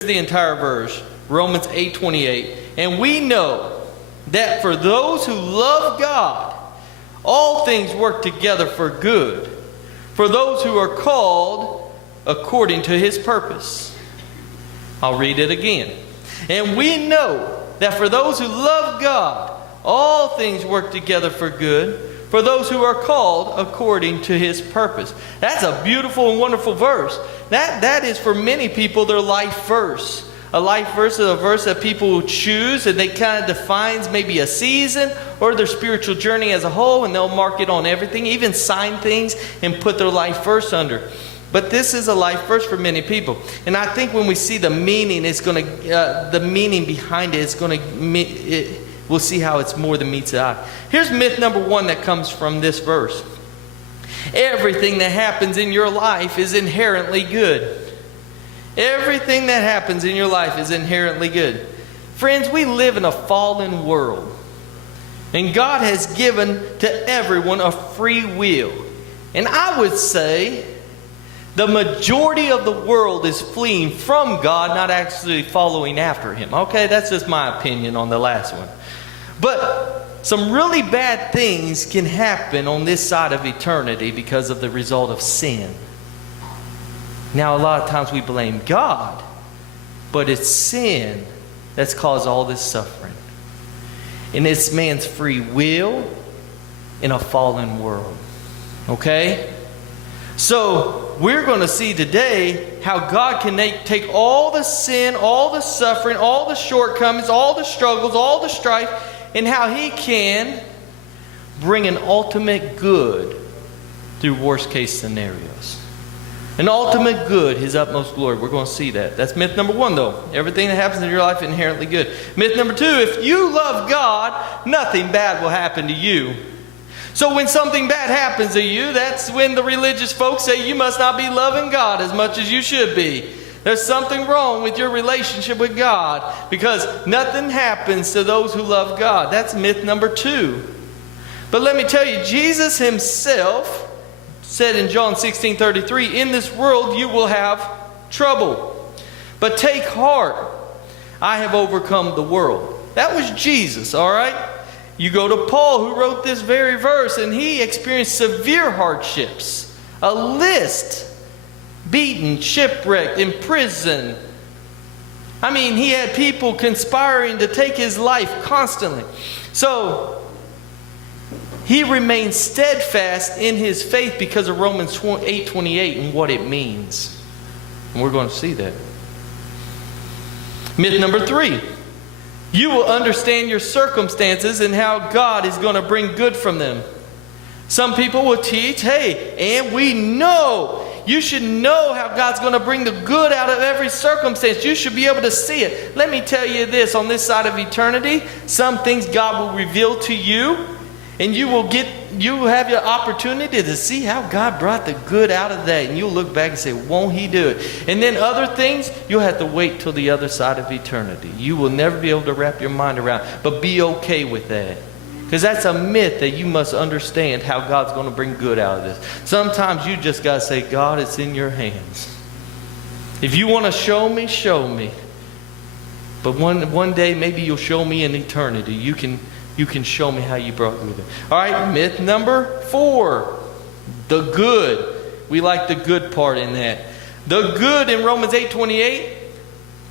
The entire verse, Romans 8:28. And we know that for those who love God, all things work together for good, for those who are called according to His purpose. I'll read it again. And we know that for those who love God, all things work together for good, for those who are called according to His purpose. That's a beautiful and wonderful verse. That is for many people their life verse. A life verse is a verse that people choose, and they kind of defines maybe a season or their spiritual journey as a whole, and they'll mark it on everything, even sign things and put their life verse under. But this is a life verse for many people. And I think when we see the meaning, the meaning behind it, we'll see how it's more than meets the eye. Here's myth number one that comes from this verse. Everything that happens in your life is inherently good. Everything that happens in your life is inherently good. Friends, we live in a fallen world. And God has given to everyone a free will. And I would say the majority of the world is fleeing from God, not actually following after Him. Okay, that's just my opinion on the last one. But some really bad things can happen on this side of eternity because of the result of sin. Now, a lot of times we blame God, but it's sin that's caused all this suffering. And it's man's free will in a fallen world. Okay? So, we're going to see today how God can take all the sin, all the suffering, all the shortcomings, all the struggles, all the strife, and how He can bring an ultimate good through worst case scenarios. An ultimate good, His utmost glory. We're going to see that. That's myth number one, though. Everything that happens in your life is inherently good. Myth number two, if you love God, nothing bad will happen to you. So when something bad happens to you, that's when the religious folks say you must not be loving God as much as you should be. There's something wrong with your relationship with God because nothing happens to those who love God. That's myth number two. But let me tell you, Jesus Himself said in John 16:33, in this world you will have trouble. But take heart, I have overcome the world. That was Jesus, all right? You go to Paul, who wrote this very verse, and he experienced severe hardships. A list. Beaten, shipwrecked, in prison. I mean, he had people conspiring to take his life constantly. So, he remained steadfast in his faith because of Romans 8:28 and what it means. And we're going to see that. Myth number three. You will understand your circumstances and how God is going to bring good from them. Some people will teach, hey, and we know. You should know how God's going to bring the good out of every circumstance. You should be able to see it. Let me tell you this, on this side of eternity, some things God will reveal to you, and you will have your opportunity to see how God brought the good out of that. And you'll look back and say, won't He do it? And then other things, you'll have to wait till the other side of eternity. You will never be able to wrap your mind around. But be okay with that. Because that's a myth that you must understand how God's going to bring good out of this. Sometimes you just got to say, God, it's in your hands. If you want to show me, show me. But one day maybe you'll show me in eternity. You can show me how you brought good. All right, myth number four. The good. We like the good part in that. The good in Romans 8:28,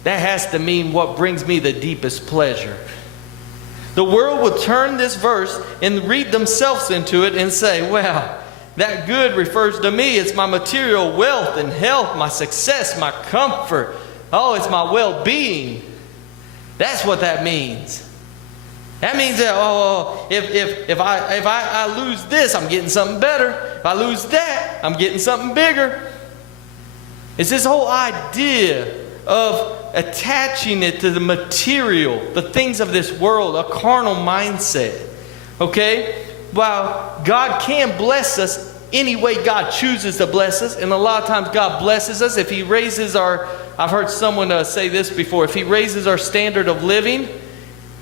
that has to mean what brings me the deepest pleasure. The world will turn this verse and read themselves into it and say, well, that good refers to me. It's my material wealth and health, my success, my comfort. Oh, it's my well-being. That's what that means. That means that, if I lose this, I'm getting something better. If I lose that, I'm getting something bigger. It's this whole idea of attaching it to the material, the things of this world, a carnal mindset. Okay? While God can bless us any way God chooses to bless us, and a lot of times God blesses us if He raises I've heard someone say this before, if He raises our standard of living,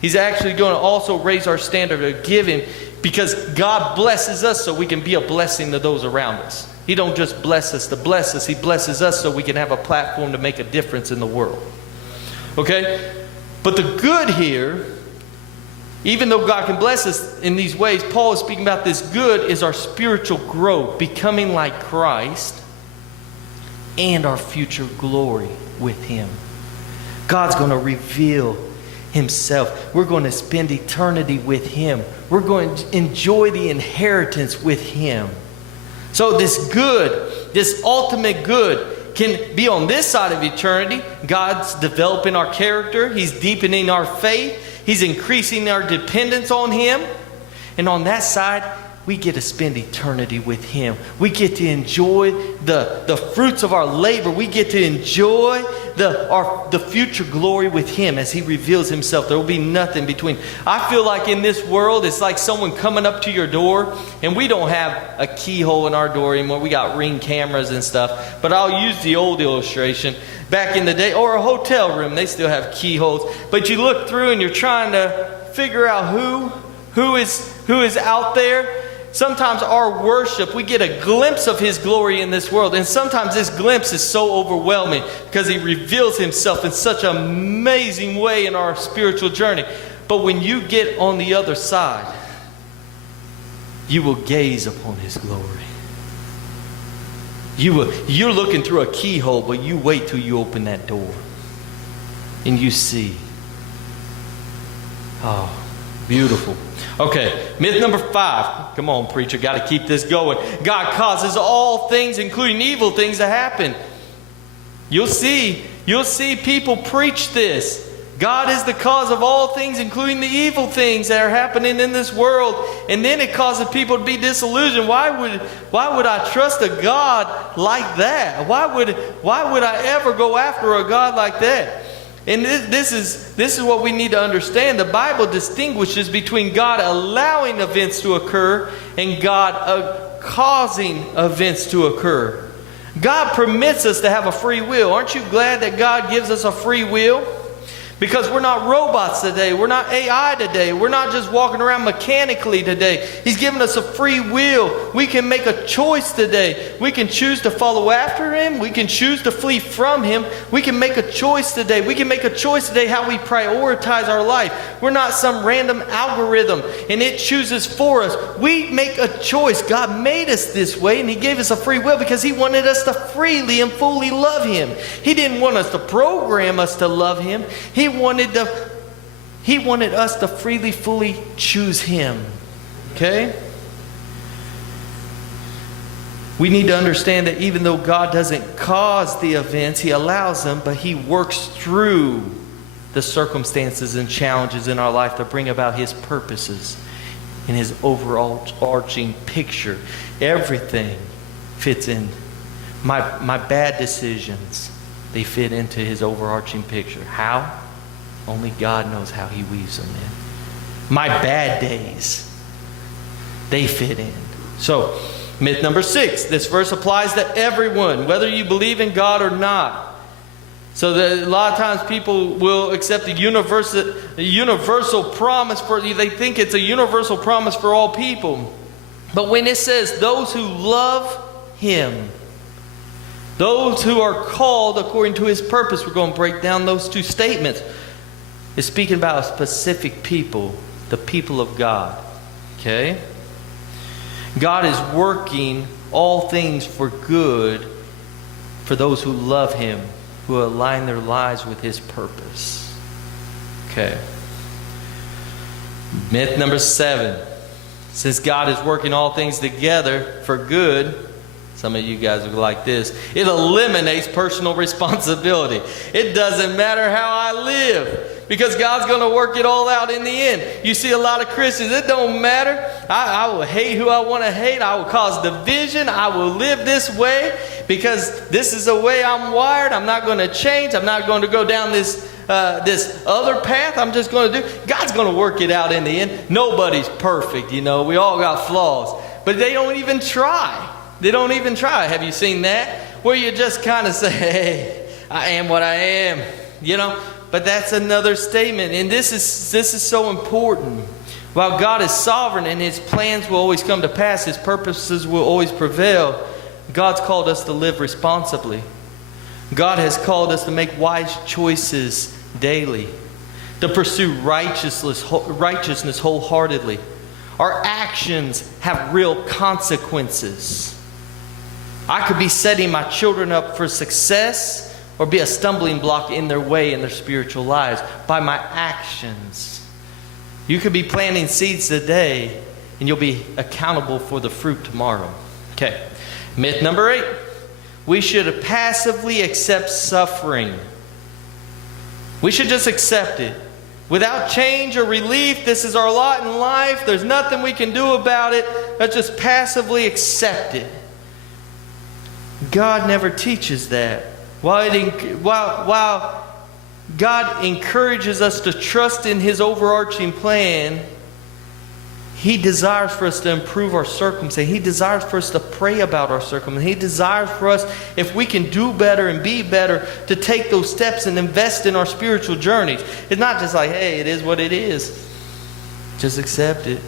He's actually going to also raise our standard of giving, because God blesses us so we can be a blessing to those around us. He don't just bless us to bless us. He blesses us so we can have a platform to make a difference in the world. Okay? But the good here, even though God can bless us in these ways, Paul is speaking about this good is our spiritual growth, becoming like Christ, and our future glory with Him. God's going to reveal Himself. We're going to spend eternity with Him. We're going to enjoy the inheritance with Him. So this good, this ultimate good, can be on this side of eternity. God's developing our character. He's deepening our faith. He's increasing our dependence on Him. And on that side, we get to spend eternity with Him. We get to enjoy the fruits of our labor. We get to enjoy the future glory with Him as He reveals Himself. There will be nothing between. I feel like in this world, it's like someone coming up to your door, and we don't have a keyhole in our door anymore. We got Ring cameras and stuff. But I'll use the old illustration. Back in the day, or a hotel room, they still have keyholes. But you look through and you're trying to figure out who is out there. Sometimes our worship, we get a glimpse of His glory in this world. And sometimes this glimpse is so overwhelming because He reveals Himself in such an amazing way in our spiritual journey. But when you get on the other side, you will gaze upon His glory. You're looking through a keyhole, but you wait till you open that door. And you see. Oh, beautiful. Okay, myth number 5. Come on, preacher, got to keep this going. God causes all things, including evil things, to happen. You'll see people preach this. God is the cause of all things, including the evil things that are happening in this world. And then it causes people to be disillusioned. Why would I trust a God like that? Why would I ever go after a God like that? And this is what we need to understand. The Bible distinguishes between God allowing events to occur and God causing events to occur. God permits us to have a free will. Aren't you glad that God gives us a free will? Because we're not robots today. We're not AI today. We're not just walking around mechanically today. He's given us a free will. We can make a choice today. We can choose to follow after Him. We can choose to flee from Him. We can make a choice today. We can make a choice today how we prioritize our life. We're not some random algorithm and it chooses for us. We make a choice. God made us this way and He gave us a free will because He wanted us to freely and fully love Him. He didn't want us to program us to love Him. He wanted us to freely, fully choose Him. Okay? We need to understand that even though God doesn't cause the events, He allows them, but He works through the circumstances and challenges in our life to bring about His purposes in His overarching picture. Everything fits in. My bad decisions, they fit into His overarching picture. How? Only God knows how He weaves them in. My bad days, they fit in. So, myth number 6. This verse applies to everyone, whether you believe in God or not. So that a lot of times people will accept the universal promise they think it's a universal promise for all people. But when it says those who love Him, those who are called according to His purpose, we're going to break down those two statements. It's speaking about a specific people, the people of God. Okay? God is working all things for good for those who love Him, who align their lives with His purpose. Okay. Myth number 7. Since God is working all things together for good, some of you guys are like this, it eliminates personal responsibility. It doesn't matter how I live, because God's going to work it all out in the end. You see a lot of Christians, it don't matter. I will hate who I want to hate. I will cause division. I will live this way because this is the way I'm wired. I'm not going to change. I'm not going to go down this other path. I'm just going to do. God's going to work it out in the end. Nobody's perfect, you know. We all got flaws. But they don't even try. They don't even try. Have you seen that? Where you just kind of say, hey, I am what I am, you know. But that's another statement. And this is so important. While God is sovereign and His plans will always come to pass, His purposes will always prevail, God's called us to live responsibly. God has called us to make wise choices daily, to pursue righteousness wholeheartedly. Our actions have real consequences. I could be setting my children up for success or be a stumbling block in their way in their spiritual lives by my actions. You could be planting seeds today and you'll be accountable for the fruit tomorrow. Okay. Myth number 8. We should passively accept suffering. We should just accept it. Without change or relief, this is our lot in life. There's nothing we can do about it. Let's just passively accept it. God never teaches that. While God encourages us to trust in His overarching plan, He desires for us to improve our circumstance. He desires for us to pray about our circumstance. He desires for us, if we can do better and be better, to take those steps and invest in our spiritual journeys. It's not just like, hey, it is what it is. Just accept it.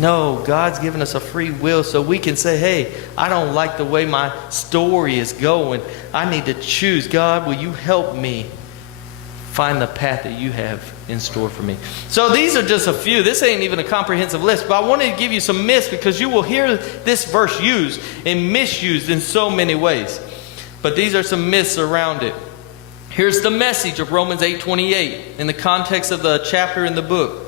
No, God's given us a free will so we can say, hey, I don't like the way my story is going. I need to choose. God, will you help me find the path that you have in store for me? So these are just a few. This ain't even a comprehensive list, but I wanted to give you some myths because you will hear this verse used and misused in so many ways. But these are some myths around it. Here's the message of Romans 8:28 in the context of the chapter in the book.